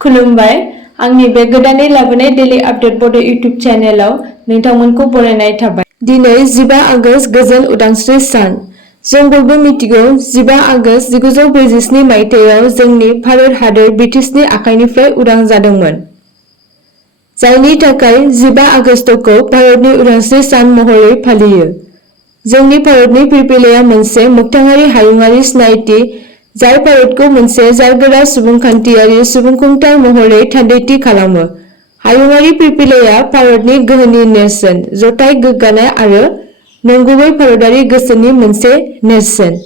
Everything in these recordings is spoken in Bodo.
खुलुमबाय आंनि बे गोदानै लाबोनाय डेली आपडेट बड' इउट्युब चेनेलाव नोंथांमोनखौ बरायनाय थाबाय। दिनै 15 आगस्त गोजोन उदांस्रि सान। जों बयबो मिथिगौ 15 आगस्त 1947 मायथाइयाव जोंनि भारत हादर ब्रिटिशनि आखाइनिफ्राय उदां जादोंमोन। जायनि थाखाय 15 आगस्तखौ भारतनि उदांस्रि सान महरै फालियो। जोंनि भारतनि फिरफिलाया मोनसे मोगथाङारि हायुङारि सिनायथि जाय भारतखौ मोनसे जारगोरा सुबुंखान्थियारि सुबुंखुंथाइ महरै थान्दैथि खालामो। हायुङारि फिरफिलाया भारतनि गोहोनि नेरसोन, जथाय गोग्गानाय आरो नंगुबै भारतारि गोसोनि मोनसे नेरसोन।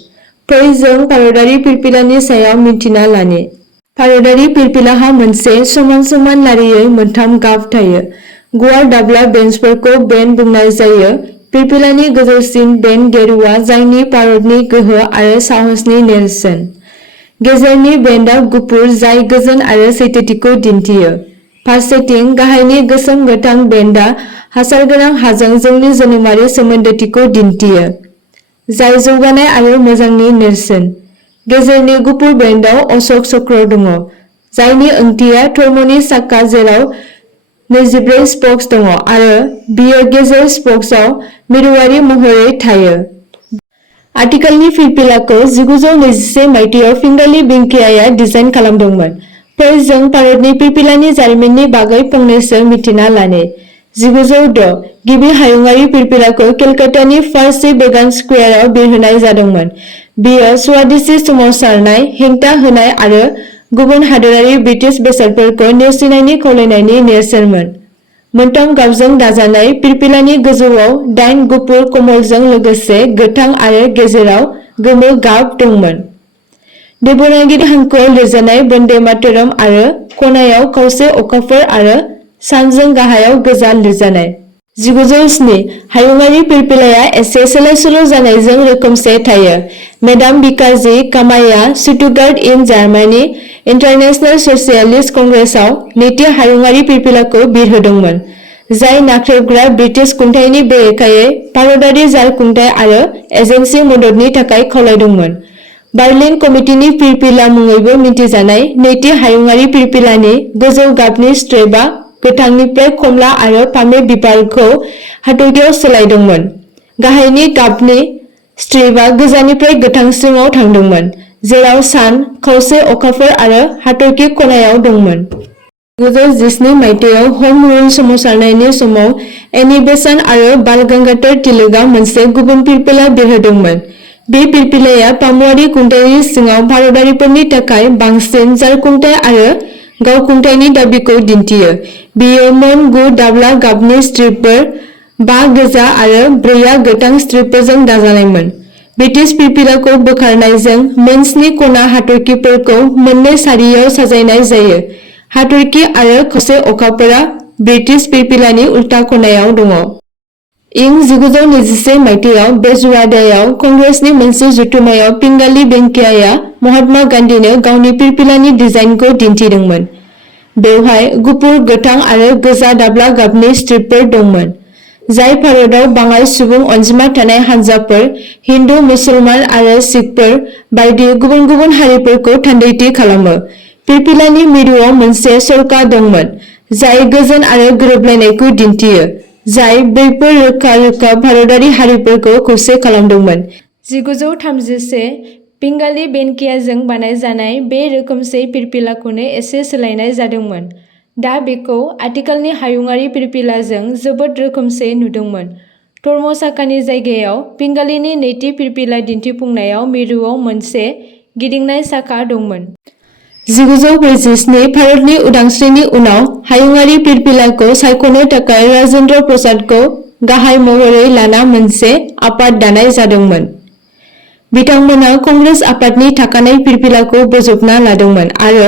फै जों भारतारि फिरफिलानि सायाव मिन्थिना लानि। भारतारि फिरफिलाहा मोनसे समान लारियै मोनथाम गाब थायो। गुवार दाब्ला बेन्चफोरखौ बेन्ड बुंनाय जायो। फिरफिलानि गोजौसिन बेन्ड गेरुआ जायनि भारतनि गोहो आरो साहसनि नेरसोन। गेजेरनि बेन्डआ गुफुर जाय गोजोन आरो सैथोथिखौ दिन्थियो। फारसेथिं गाहायनि गोसोम गोथां बेन्डआ हासारगोनां हाजों जोंनि जोनोमारि सोमोन्दोथिखौ दिन्थियो। जाय जौगानाय आरो मोजांनि नेरसोन। गेजेरनि गुफुर बेन्डआव अशोक चक्र दङ। जायनि ओंथिया धर्मनि साखा जेराव 24 स्पक्स दङ आरो बियो गेजेर स्पक्सआव मिरुआरि महरै थायो। आथिखालनि फिरफिलाखौ 1921 मायथाइयाव पिंगाली वेंकैयाया डिजाइन खालामदोंमोन। फै जों भारतनि फिरफिलानि जारिमिननि बागै फंनैसो मिथिना लानि। 1906 गिबि हायुङारि फिरफिलाखौ केलकातानि फार्सी बेगान स्कुवेराव बिरहोनाय जादोंमोन। बेयो स्वादेशी सोमावसारनाय, हेंथा होनाय आरो गुबुन हादोरारि ब्रिटिश बेसादफोरखौ नेवसिनायनि खावलायनायनि नेरसोनमोन। मोनथाम गाबजों दाजानाय फिरफिलानि गोजौआव 8 गुफुर कमलजों लोगोसे गोथां आरो गेजेराव गोमो गाब दंमोन। देबनागिरि हांखोआव लिरजानाय वन्दे मातरम आरो खनायाव खावसे अखाफोर आरो सानजों गाहायाव गोजा लिरजानाय। 1907 हायुङारि फिरफिलाया एसे सोलाय-सोल' जानायजों रोखोमसे थायो। मेडाम बिकारजी कामायआ स्टुटगार्ट इन जार्मानी इन्टारनेशनेल ससियेलिस्ट कंग्रेसआव नैथि हायुङारि फिरफिलाखौ बिरहोदोंमोन। जाय नाख्रेबग्रा ब्रिटिश खुंथायनि बेरेखायै भारतारि जारखुंथाय आरो एजेन्सि मददनि थाखाय खावलायदोंमोन। बार्लिन कमिटिनि फिरफिला मुङैबो मिथिजानाय नैथि हायुङारि फिरफिलानि गोजौ गाबनि स्ट्रेपआ गोथांनिफ्राय कमला आरो फामे बिबारखौ हाथरखियाव सोलायदोंमोन। गाहायनि गाबनि स्ट्रिपआ गोजानिफ्राय गोथांसिमाव थांदोंमोन। जेराव सान, खावसे अखाफोर आरो हाथरखि खनायाव दंमोन। 1917 मायथाइयाव ह'म रुल सोमावसारनायनि समाव एनी बेसान्त आरो बाल गंगाधर तिलकआ मोनसे गुबुन फिरफिला बिरहोदोंमोन। बे फिरफिलाया फामुवारि खुंथायनि सिङाव भारतारिफोरनि थाखाय बांसिन जारखुंथाय आरो गावखुंथायनि दाबिखौ दिन्थियो। बेयो मोन 9 दाब्ला गाबनि स्ट्रिपफोर, 5 गोजा आरो 4 गोथां स्ट्रिपफोरजों दाजानायमोन। ब्रिटिश फिरफिलाखौ बोखारनायजों मोन 7 खना हाथरखिफोरखौ मोननै सारियाव साजायनाय जायो। हाथरखि आरो खावसे अखाफोरा ब्रिटिश फिरफिलानि उल्था खनायाव दङ। इं 1921 मायथाइयाव बेजवादायाव कंग्रेसनि मोनसे जथुम्मायाव पिंगाली वेंकैयाया महात्मा गान्धीनो गावनि फिरफिलानि डिजाइनखौ दिन्थिदोंमोन। बेवहाय गुफुर, गोथां आरो गोजा दाब्ला गाबनि स्ट्रिपफोर दंमोन। जाय भारताव बाङाइ सुबुं अनजिमा थानाय हानजाफोर, हिन्दु, मुसलमान आरो सिखफोर बायदि गुबुन गुबुन हारिफोरखौ थान्दैथि खालामो। फिरफिलानि मिरुआव मोनसे सरखा दंमोन। जाय गोजोन आरो गोरोबलायनायखौ दिन्थियो। जाय बैफोर रोखा भारतारि हारिफोरखौ खौसे खालामदोंमोन। 1931 पिंगाली वेंकैयाजों बानायजानाय बे रोखोमसे फिरफिलाखौनो एसे सोलायनाय जादोंमोन। दा बेखौ आथिखालनि हायुङारि फिरफिलाजों जोबोद रोखोमसे नुदोंमोन। धर्म साखानि जायगायाव पिंगालीनि नैथि फिरफिला दिन्थिफुंनायाव मिरुआव मोनसे गिदिंनाय साखा दंमोन। 1947 भारतनि उदांस्रिनि उनाव हायुङारि फिरफिलाखौ सायख'नो थाखाय राजेन्द्र प्रसादखौ गाहाय महरै लाना मोनसे आफाद दानाय जादोंमोन। बिथांमोना कंग्रेस आफादनि थाखानाय फिरफिलाखौ बोजबना लादोंमोन आरो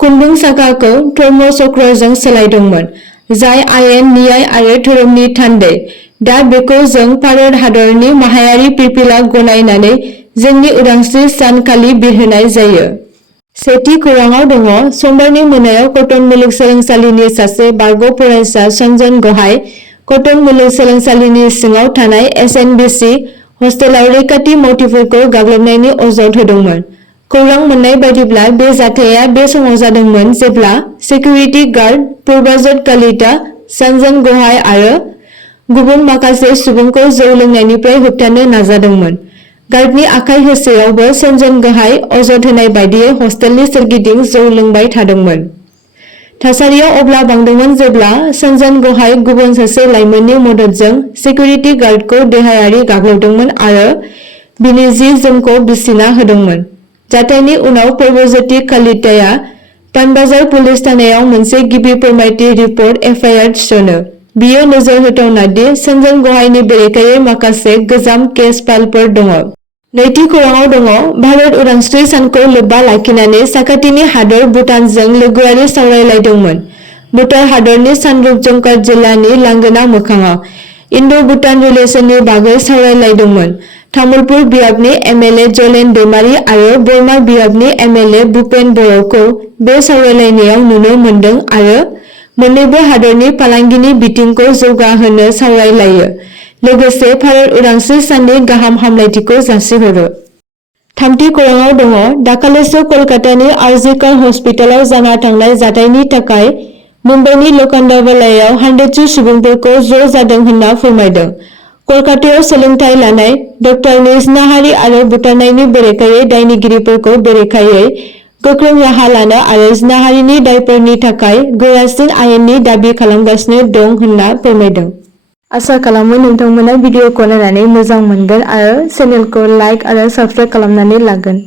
खुन्दुं साखाखौ धर्म चक्रजों सोलायदोंमोन। जाय आयेन, न्याय आरो धोरोमनि थान्दै। दा बेखौ जों भारत हादरनि माहायारि फिरफिला गनायनानै जोंनि उदांस्रि सान खालि बिरहोनाय जायो। सेथि खौराङाव दङ समबारनि मोनायाव कटन मुलुगसोलोंसालिनि सासे बारग' फरायसा सनजन गहाइ कटन मुलुगसोलोंसालिनि सिङाव थानाय SNBC हस्टेलाव रैखाथि मावथिफोरखौ गाग्लोबनायनि अजद होदोंमोन। खौरां मोननाय बायदिब्ला बे जाथाया बे समाव जादोंमोन जेब्ला सिकिउरिटि गार्ड पुर्बाजट कलिता, सनजन गहाय आरो गुबुन माखासे सुबुंखौ जौ लोंनायनिफ्राय होबथानो नाजादोंमोन। गार्डनि आखाइ होसेयावबो सनजन गहाय अजद होनाय बायदियै हस्टेलनि सोरगिदिं जौ लोंबाय थादोंमोन। थासारिया अब्ला बांदोंमोन जेब्ला सनजन गहाय गुबुन सासे लाइमोननि मददजों सिकिउरिटि गार्डखौ देहायारि गाग्लोबदोंमोन आरो बिनि जि-जोमखौ बिसिना होदोंमोन। जाथायनि उनाव पुर्बज्यति कलिताया पानबाजार पुलिस थानायाव मोनसे गिबि फोरमायथि रिपर्ट एफआइआर थिसनो। बियो नोजोर होथावना दि सनजन गहायनि बेरेखायै माखासे गोजाम केस फाइलफोर दङ। नैथि खौरांआव दङ भारत उदांस्रि सानखौ लोब्बा लाखिनानै साखाथिनि हादर भुटानजों लोगोआरि सावरायलायदोंमोन। भुटान हादरनि सानरुप जंकाट जिल्लानि लांगोना मोखाङाव इन्ड'-भुटान रिलेशननि बागै सावरायलायदोंमोन। तामुलपुर बियाबनि एमएलए जलेन दैमारी आरो बरमा बियाबनि एमएलए भुपेन बर'खौ बे सावरायलायनायाव नुनो मोन्दों आरो मोन्नैबो हादरनि फालांगिनि बिथिंखौ जौगाहोनो सावरायलायो, लोगोसे भारत उदांस्रि साननि गाहाम हामलायथिखौ जासिहरो। थामथि खौरांआव दङ दाखालिसो कलकातानि आरजिकर हस्पिटालाव जाना थांनाय जाथायनि थाखाय मुम्बाइनि लकान्दावालायाव 100 सुबुंफोरखौ ज' जादों होनना फोरमायदों। कलकातायाव सोलोंथाइ लानाय डक्टरनि इजनाहारि आरो बुथारनायनि बेरेखायै दायनिगिरिफोरखौ बेरेखायै गोख्रों राहा लानो आरो इजनाहारिनि दायफोरनि थाखाय गोरासिन आयेननि दाबि खालामगासिनो दं होनना फोरमायदों। आसा खालामो नोंथांमोना भिडिअखौ नायनानै मोजां मोनगोन आरो चेनेलखौ लाइक आरो साबस्क्राइब खालामनानै लागोन।